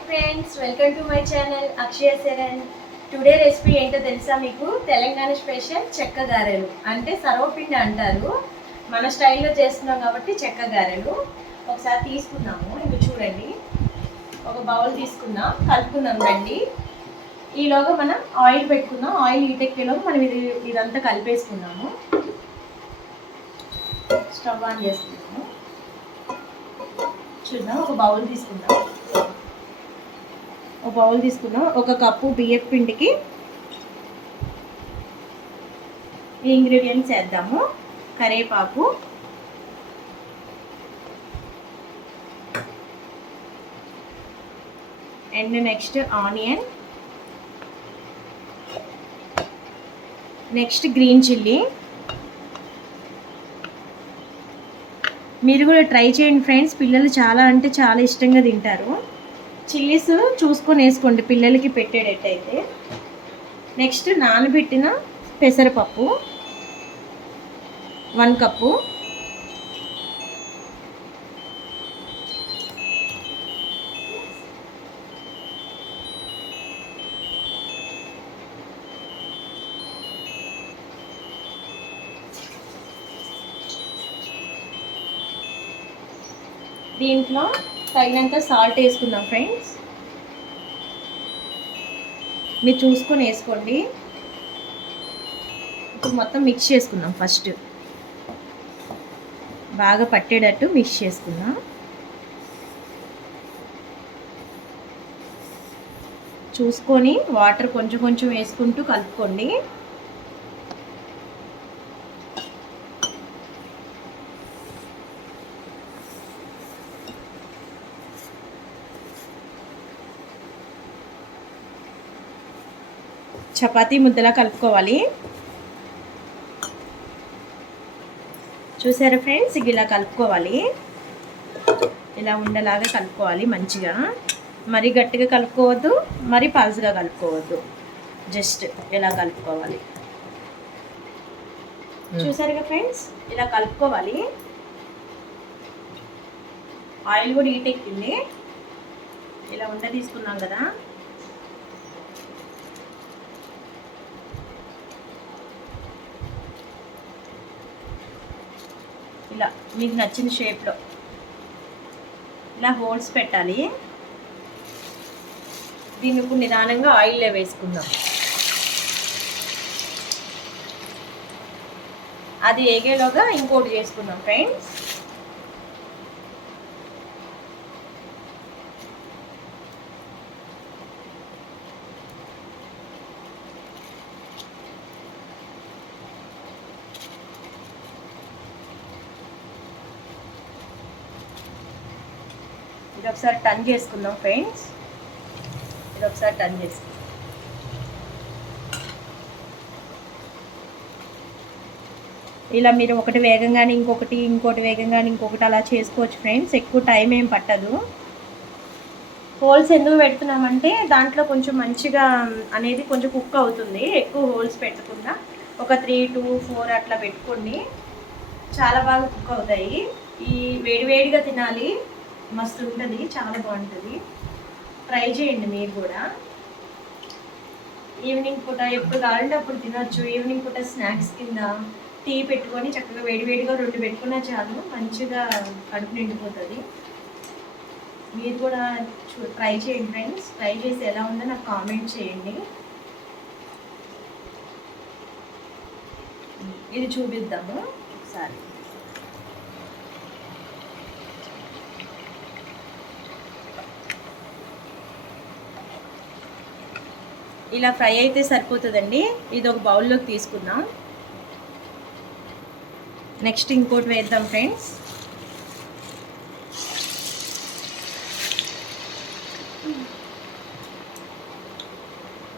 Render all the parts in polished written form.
Friends, welcome to my channel Akshaya Sharan. Today recipe ఏంటో తెలుసా మీకు? తెలంగాణ స్పెషల్ చెక్క గారెలు, అంటే సర్వపిండి అంటారు. మన స్టైల్లో చేస్తున్నాం కాబట్టి చెక్క గారెలు. ఒకసారి తీసుకుందాము. ఇప్పుడు చూడండి, ఒక బౌల్ తీసుకుందాం, కలుపుకుందాం రండి. ఈలోగా మనం ఆయిల్ పెట్టుకుందాం. ఆయిల్ హీటెక్కేలోగా మనం ఇదంతా కలిపేసుకుందాము. స్టవ్ ఆన్ చేసుకుందాము. చూద్దాం, ఒక బౌల్ తీసుకుందాం. ఒక బౌల్ తీసుకున్నాం. ఒక కప్పు బియ్యపు పిండికి ఈ ఇంగ్రీడియంట్స్ వేద్దాము. కరివేపాకు, and next onion, next green chilli. మీరు కూడా ట్రై చేయండి ఫ్రెండ్స్, పిల్లలు చాలా అంటే చాలా ఇష్టంగా తింటారు. చిల్లీస్ చూసుకొని వేసుకోండి పిల్లలకి పెట్టేటట్టయితే. నెక్స్ట్ నానబెట్టిన పెసరపప్పు 1 కప్పు, దీంట్లో తగినంత సాల్ట్ వేసుకుందాం ఫ్రెండ్స్. మీరు చూసుకొని వేసుకోండి. ఇప్పుడు మొత్తం మిక్స్ చేసుకుందాం. ఫస్ట్ బాగా పట్టేటట్టు మిక్స్ చేసుకుందాం. చూసుకొని వాటర్ కొంచెం కొంచెం వేసుకుంటూ కలుపుకోండి. చపాతీ ముద్దలా కలుపుకోవాలి. చూసారా ఫ్రెండ్స్, ఇలా కలుపుకోవాలి. ఇలా ఉండలాగా కలుపుకోవాలి మంచిగా. మరీ గట్టిగా కలుపుకోవద్దు, మరీ పల్చగా కలుపుకోవద్దు. జస్ట్ ఇలా కలుపుకోవాలి. చూసారుగా ఫ్రెండ్స్, ఇలా కలుపుకోవాలి. ఆయిల్ కూడా హీట్ ఎక్కింది. ఇలా ఉండ తీసుకున్నాం కదా, ఇలా మీకు నచ్చిన షేప్లో ఇలా హోల్స్ పెట్టాలి. దీన్ని ఇప్పుడు నిదానంగా ఆయిల్లో వేసుకుందాం. అది ఏగేలోగా ఇంకోటి చేసుకుందాం ఫ్రెండ్స్. ఇది ఒకసారి టర్న్ చేసుకుందాం ఫ్రెండ్స్. ఇది ఒకసారి టర్న్ చేసుకుందాం. ఇలా మీరు ఒకటి వేగంగానే ఇంకోటి వేగంగానే ఇంకొకటి అలా చేసుకోవచ్చు ఫ్రెండ్స్. ఎక్కువ టైం ఏం పట్టదు. హోల్స్ ఎందుకు పెడుతున్నామంటే దాంట్లో కొంచెం మంచిగా అనేది కొంచెం కుక్ అవుతుంది. ఎక్కువ హోల్స్ పెట్టకుండా ఒక 3 to 4 అట్లా పెట్టుకోండి. చాలా బాగా కుక్ అవుతాయి. ఈ వేడివేడిగా తినాలి, మస్తు ఉంటుంది, చాలా బాగుంటుంది. ట్రై చేయండి మీరు కూడా. ఈవినింగ్ పూట ఎప్పుడు కావాలంటే అప్పుడు తినొచ్చు. ఈవినింగ్ పూట స్నాక్స్ కింద టీ పెట్టుకొని చక్కగా వేడివేడిగా 2 పెట్టుకున్నా చాలు, మంచిగా కడుపు నిండిపోతుంది. మీరు కూడా ట్రై చేయండి ఫ్రెండ్స్. ట్రై చేసి ఎలా ఉందో నాకు కామెంట్ చేయండి. ఇది చూపిద్దాము ఒకసారి. ఇలా ఫ్రై అయితే సరిపోతుందండి. ఇది ఒక బౌల్లోకి తీసుకుందాం. నెక్స్ట్ ఇంకోటి వేద్దాం ఫ్రెండ్స్.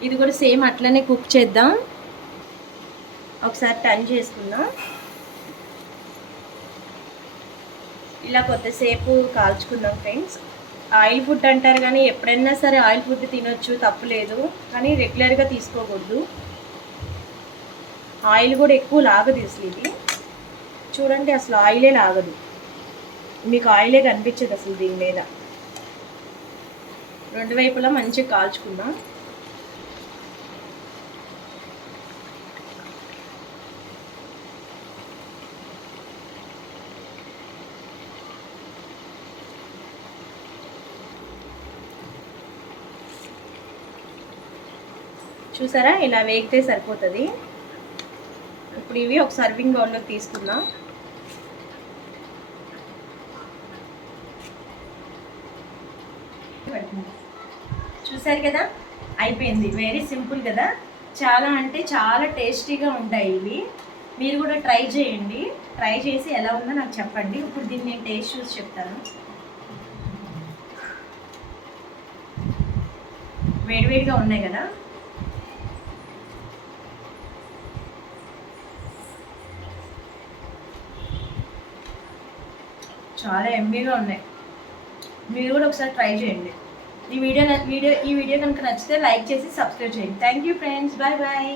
ఇది కూడా సేమ్ అట్లనే కుక్ చేద్దాం. ఒకసారి టర్న్ చేసుకుందాం. ఇలా కొద్దిసేపు కాల్చుకుందాం ఫ్రెండ్స్. ఆయిల్ ఫుడ్ అంటారు కానీ ఎప్పుడైనా సరే ఆయిల్ ఫుడ్ తినొచ్చు, తప్పులేదు. కానీ రెగ్యులర్గా తీసుకోకూడదు. ఆయిల్ కూడా ఎక్కువ లాగదు అసలు. ఇది చూడండి, అసలు ఆయిలే లాగదు. మీకు ఆయిలే కనిపించదు అసలు దీని మీద. రెండు వైపులా మంచిగా కాల్చుకుందాం. చూసారా, ఇలా వేగితే సరిపోతుంది. ఇప్పుడు ఇవి ఒక సర్వింగ్ బౌల్లోకి తీసుకుందాం. చూసారు కదా, అయిపోయింది. వెరీ సింపుల్ కదా, చాలా అంటే చాలా టేస్టీగా ఉంటాయి ఇవి. మీరు కూడా ట్రై చేయండి. ట్రై చేసి ఎలా ఉందో నాకు చెప్పండి. ఇప్పుడు దీన్ని నేను టేస్ట్ చూసి చెప్తాను. వేడివేడిగా ఉన్నాయి కదా, చాలా ఎమ్మీగా ఉన్నాయి. మీరు కూడా ఒకసారి ట్రై చేయండి. ఈ వీడియో కనుక నచ్చితే లైక్ చేసి సబ్స్క్రైబ్ చేయండి. Thank you friends, bye bye.